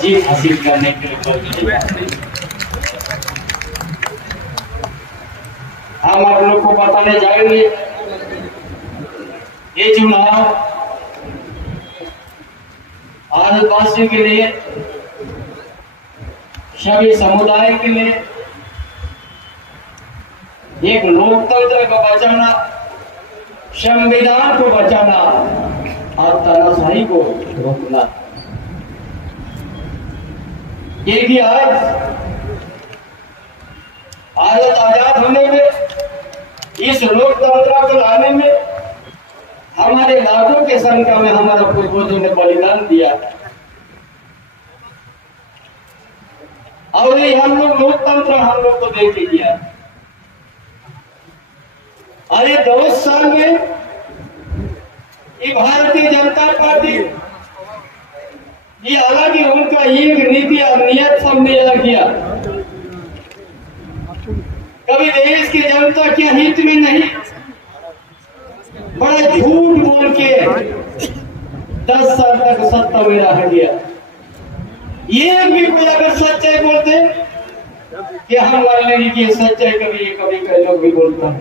जीत हासिल करने के लिए हम आप लोग को बताने जाएंगे ये चुनाव भारतवासियों के लिए, सभी समुदाय के लिए एक लोकतंत्र को बचाना, संविधान को बचाना और तानाशाही को रोकना। ये भी आज भारत आजाद होने में, इस लोकतंत्र को लाने में हमारे लाखों की संख्या में हमारे पूर्वजों ने बलिदान दिया और ये हम लोग लोकतंत्र हम लोग को दे के दिया। अरे 2 साल में ये भारतीय जनता पार्टी ये अलग ही उनका एक नीति और नियत सबने अलग किया। कभी देश की जनता के हित में नहीं, बड़ा झूठ बोल के 10 साल तक सत्ता में रह गया। ये भी कोई अगर सच्चाई बोलते कि हम मान लेंगे कि सच्चाई कभी कभी कई लोग भी बोलता है,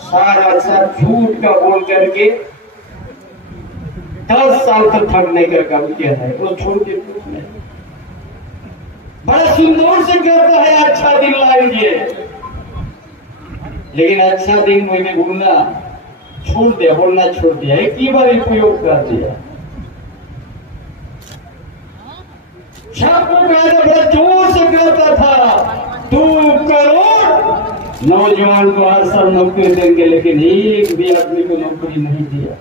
सारा सब झूठ का बोल करके 10 साल तक ठगने का काम किया है। वो छोड़ के कुछ नहीं, बड़ा सुंदर से कहता है अच्छा दिन लाएंगे, लेकिन अच्छा दिन मुझे भूलना छोड़ दिया, बोलना छोड़ दिया, एक ही बार उपयोग कर दिया। सबको बड़ा जोर से कहता था 2 करोड़ नौजवान को हर साल नौकरी देंगे, लेकिन एक भी आदमी को नौकरी नहीं दिया।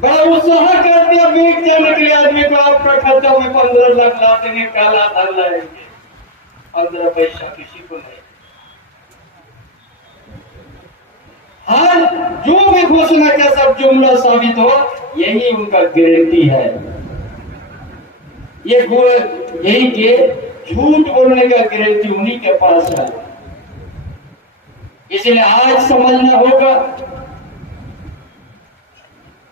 बड़ा उत्साह कर दिया बेच जाने के लिए आदमी को, आपका खाता में 15 लाख ला देंगे, काला धन लाएंगे, 15 पैसा किसी को नहीं। हाँ, जो भी घोषणा का सब जुमला साबित हो, यही उनका गारंटी है। ये यही के झूठ बोलने का गारंटी उन्हीं के पास है। इसलिए आज समझना होगा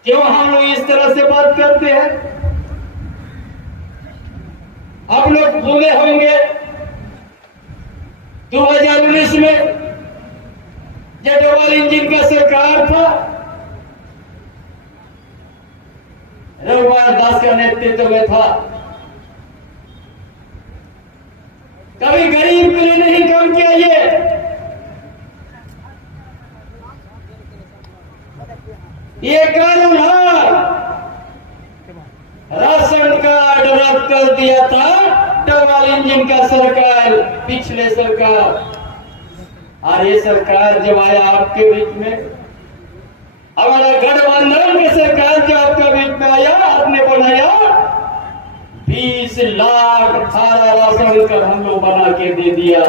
क्यों हम लोग इस तरह से बात करते हैं। आप लोग भूले होंगे 2019 में जब डबल इंजन का सरकार था, रघुवर दास का नेतृत्व में था, कभी गरीब के लिए नहीं काम किया। ये कानून राशन कार्ड रद्द कर दिया था डबल इंजन का सरकार, पिछले सरकार। और ये सरकार जब आया आपके बीच में, हमारा गठबंधन की सरकार जो आपके बीच में आया, आपने बनाया 20 लाख 18 राशन कार्ड हम लोग बना के दे दिया।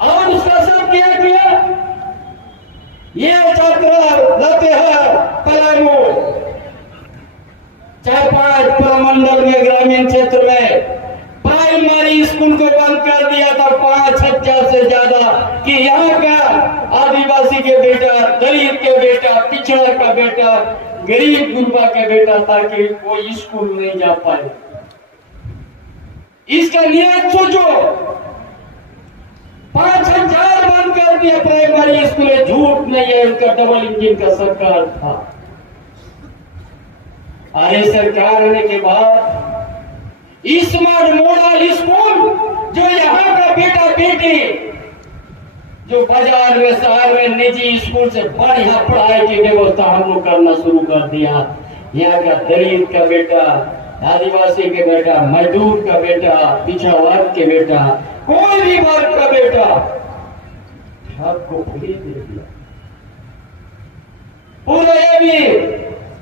और उसका सब क्या किया, ये छात्र लाते हैं पलामू, 4-5 प्रमंडल में ग्रामीण क्षेत्र में प्राइमरी स्कूल को बंद कर दिया था 5,000 से ज्यादा, कि यहाँ का आदिवासी के बेटा, दलित के बेटा, पिछड़ा का बेटा, गरीब गुरबा के बेटा, ताकि वो स्कूल नहीं जा पाए। इसका नियत सोचो, 5,000 बंद कर दिया प्राइमरी स्कूल। झूठ नहीं है, उनका डबल इंजन का सरकार था। अरे सरकार होने के बाद स्मार्ट मॉडल स्कूल, जो यहाँ का बेटा बेटी जो बाजार में शहर में निजी स्कूल से बढ़िया पढ़ाई की व्यवस्था हम लोग करना शुरू कर दिया। यहाँ का दलित का बेटा, आदिवासी के बेटा, मजदूर का बेटा, पिछड़ा वर्ग के बेटा, कोई भी वर्ग का बेटा सबको फ्री दे दिया। पूरा ये भी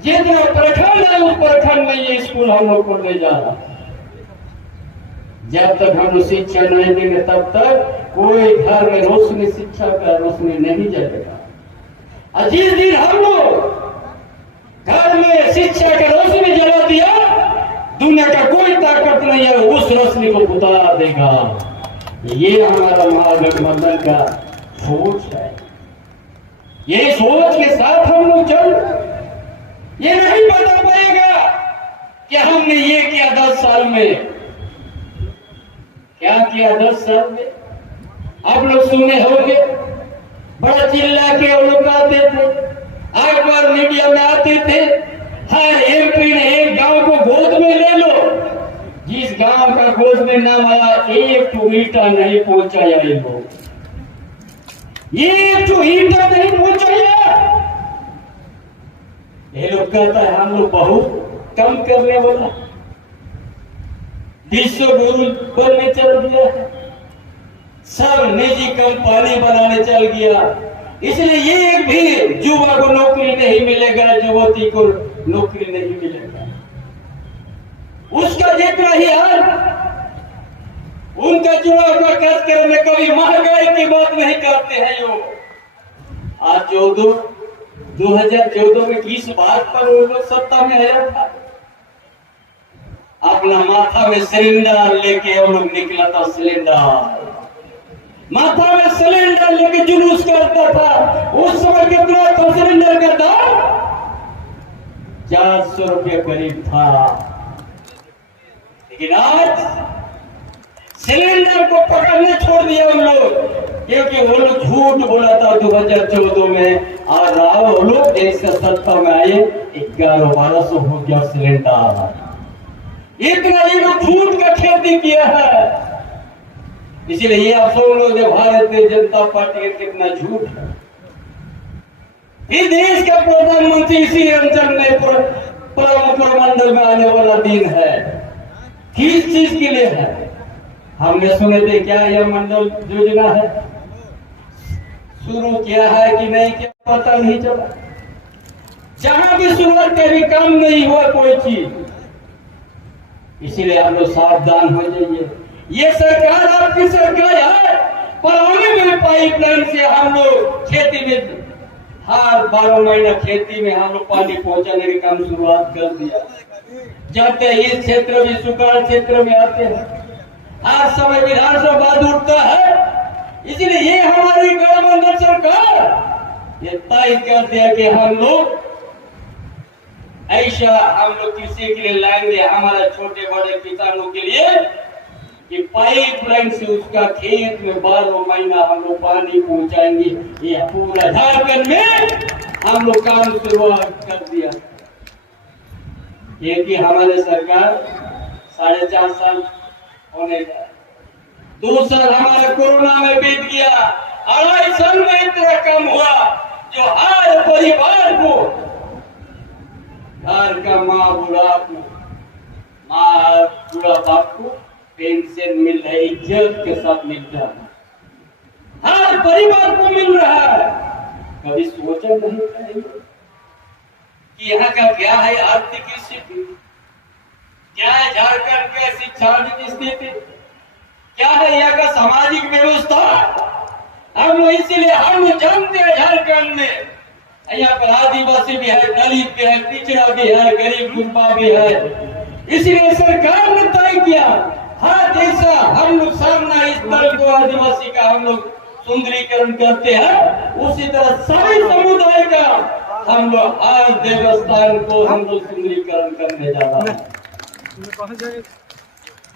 जितना प्रखंड है उस प्रखंड में ये स्कूल हम लोग को ले जा रहा। जब तक हम शिक्षा नहीं देंगे तब तक कोई घर में रोशनी, शिक्षा का रोशनी नहीं जलेगा। जिस दिन हम लोग घर में शिक्षा का रोशनी जला दिया, दुनिया दुनिया का कोई ताकत नहीं है उस रोशनी को बुता देगा। ये हमारा महागठबंधन का सोच है। ये सोच के साथ हम लोग चल, ये नहीं बता पाएगा कि हमने ये किया 10 साल में। क्या किया 10 साल में? आप लोग सुने होंगे, बड़ा चिल्ला के वो लोग आते थे, अखबार मीडिया में आते थे, हर एमपी ने एक गांव को गोद में ले लो। जिस गांव का गोद में नाम आया, एक तो ईटा नहीं पहुंचाया ये लोग, एक तो ईटा नहीं पहुंचाया। ये लोग कहता है हम लोग बहुत कम करने वाला, विश्व गुरु बनने चल गया है, सब निजी कंपनी बनाने चल गया। इसलिए एक भी युवा को नौकरी नहीं मिलेगा, युवती को नौकरी नहीं मिलेगा। उसका जितना ही हाल, उनका युवा का कार्यक्रम में कभी महंगाई की बात नहीं करते हैं। यो आज 2014 में किस बात पर वो लोग सत्ता में आया था? अपना माथा में सिलेंडर लेके वो लोग निकला था, सिलेंडर माथा में सिलेंडर लेके जुलूस करता था। उस समय कितना था सिलेंडर का दाम? 400 रुपये करीब था। लेकिन आज सिलेंडर को पकड़ने छोड़ दिया उन लोग, क्योंकि वो लोग झूठ बोला था 2014 में। आज आओ वो लोग देश का सत्ता में आए, 1100-1200 हो गया सिलेंडर। इतना ये लोग झूठ का खेती किया है। इसलिए ये आप सब लोग जो भारतीय जनता पार्टी का कितना झूठ है। इस देश का प्रधानमंत्री इसी अंचल में मंडल में आने वाला दिन है। किस चीज के लिए है? हमने सुने थे क्या यह मंडल योजना है, शुरू किया है कि नहीं किया पता नहीं चला। जहां भी शुरुआत कभी काम नहीं हुआ कोई चीज। इसीलिए आप लोग सावधान हो जाइए। ये सरकार आपकी सरकार है, पर आने में पाइपलाइन से हम लोग खेती में हर 12 महीना खेती में हम लोग पानी पहुंचाने का काम शुरुआत कर दिया। जाते इस क्षेत्र में सुकाल क्षेत्र में आते हैं, हर समय विधानसभा बात उठता है। इसलिए ये हमारी गठबंधन सरकार ये तय कर दिया कि हम लोग ऐसा हम लोग कृषि के लिए लाएंगे, हमारा छोटे बड़े किसानों के लिए कि पाइपलाइन से उसका खेत में 12 महीना हम लोग पानी पहुंचाएंगे। ये पूरा झारखंड में हम लोग काम शुरुआत कर दिया। ये कि हमारे सरकार 4.5 साल होने का, 2 साल हमारा कोरोना में बीत गया, 2.5 साल में इतना कम हुआ जो हर परिवार को, घर का माँ बूढ़ा बाप को पेंशन मिल रहा है, इज्जत के साथ मिल रहा है, हर परिवार को मिल रहा है। कभी सोचा नहीं था कि यहाँ का क्या है आर्थिक स्थिति, क्या है झारखंड का शिक्षा की स्थिति, क्या है यहाँ का सामाजिक व्यवस्था। हम इसीलिए हम जानते हैं झारखंड में यहाँ पर आदिवासी भी है, दलित भी है, पिछड़ा भी है, गरीब गुरबा भी है। इसलिए सरकार ने तय किया हर जैसा हम लोग सामना इस दल को आदिवासी का हम लोग सुंदरीकरण करते हैं, उसी तरह सभी समुदाय का हम लोग हर देवस्थान को हम लोग सुंदरीकरण करने जा रहे हैं।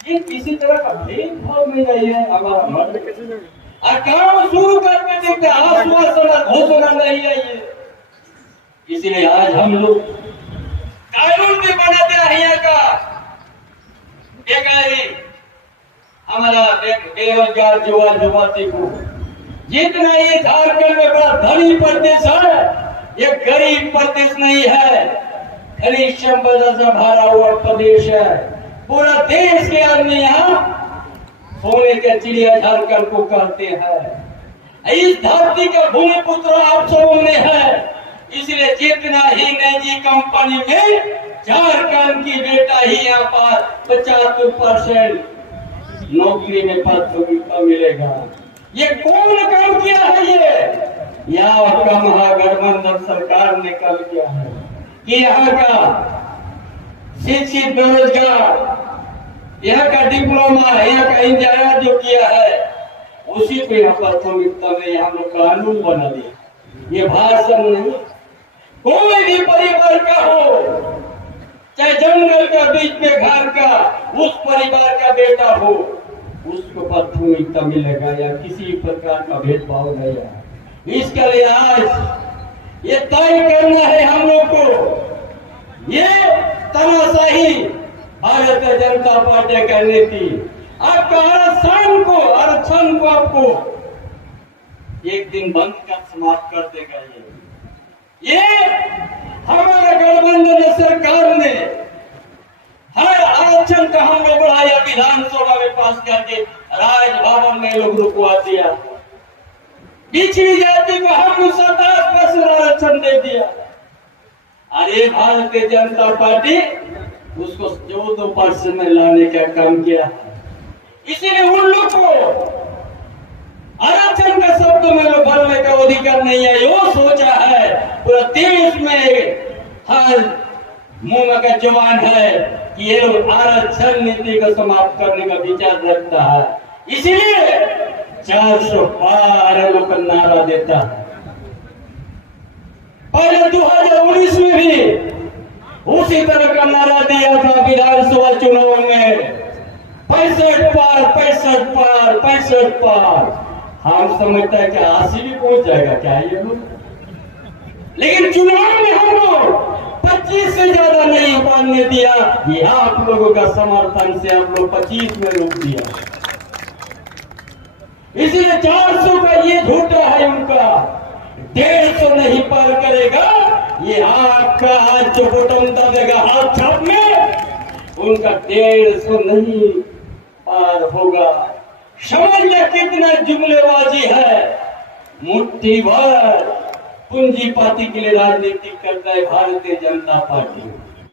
ये किसी तरह का भेदभाव नहीं है हमारा मन। काम शुरू करके देखते आश्वासन घोषणा नहीं है ये। इसलिए आज हम लोग कानून भी बनाते हैं यहाँ का बेकारी हमारा बेरोजगार युवा युवती को। जितना ये झारखंड में बड़ा धनी प्रदेश है, ये गरीब प्रदेश नहीं है, खनिज संपदा से भरा हुआ प्रदेश है। पूरा देश के आदमी यहाँ सोने के चिड़िया झारखंड को कहते हैं। इस धरती का भूमि पुत्र आप सबों में है। इसलिए जितना ही निजी कंपनी में झारखंड की बेटा ही यहाँ पर 75% नौकरी में प्राथमिकता मिलेगा। ये कौन काम किया है? ये यहाँ का महागठबंधन सरकार ने कर किया है कि यहाँ का शिक्षित बेरोजगार, यहाँ का डिप्लोमा, यहाँ का इंजीनियर जो किया है, उसी पे यहाँ प्राथमिकता में यहाँ लोग कानून बना दिया। ये भाषण नहीं, कोई भी परिवार का हो, चाहे जंगल का बीच में घर का, उस परिवार का बेटा हो, उसको प्राथमिकता मिलेगा या किसी प्रकार का भेदभाव नहीं है। इसके लिए आज ये तय करना है हम लोग को, ये तानाशाही भारतीय जनता पार्टी का नीति आपका आरक्षण को आपको एक दिन बंद कर समाप्त कर देगा। ये हमारे गठबंधन सरकार ने हर आरक्षण का हमने बढ़ाया, विधानसभा में पास करके राजभवन में लोग रुकवा दिया, पिछड़ी जाति को हम 27% आरक्षण दे दिया। अरे भारतीय जनता पार्टी उसको 14% में लाने का काम किया। इसीलिए उन लोग को आरक्षण का शब्द में लोग भरने का अधिकार नहीं है। यो सोचा है पूरा देश में हर मुंह का जवान है कि ये लोग आरक्षण नीति को समाप्त करने का विचार रखता है, इसीलिए 400 पार लोग का नारा देता है। पहले 2019 में भी उसी तरह का नारा दिया था विधानसभा चुनाव में, 65 पार 65 पार 65 पार। हम समझता है कि 80 भी पहुंच जाएगा क्या ये लोग, लेकिन चुनाव में हम लोग 25 से ज्यादा नहीं मानने दिया। ये आप लोगों का समर्थन से हम लोग 25 में रोक दिया। इसलिए 400 का ये झूठा है उनका, 150 नहीं पार करेगा। ये आपका आज जो बटन दबेगा हाथ छाप में, उनका 150 नहीं पार होगा। समझ ले कितना जुमलेबाजी है। मुट्ठी भर पूंजीपति के लिए राजनीति करता है भारतीय जनता पार्टी।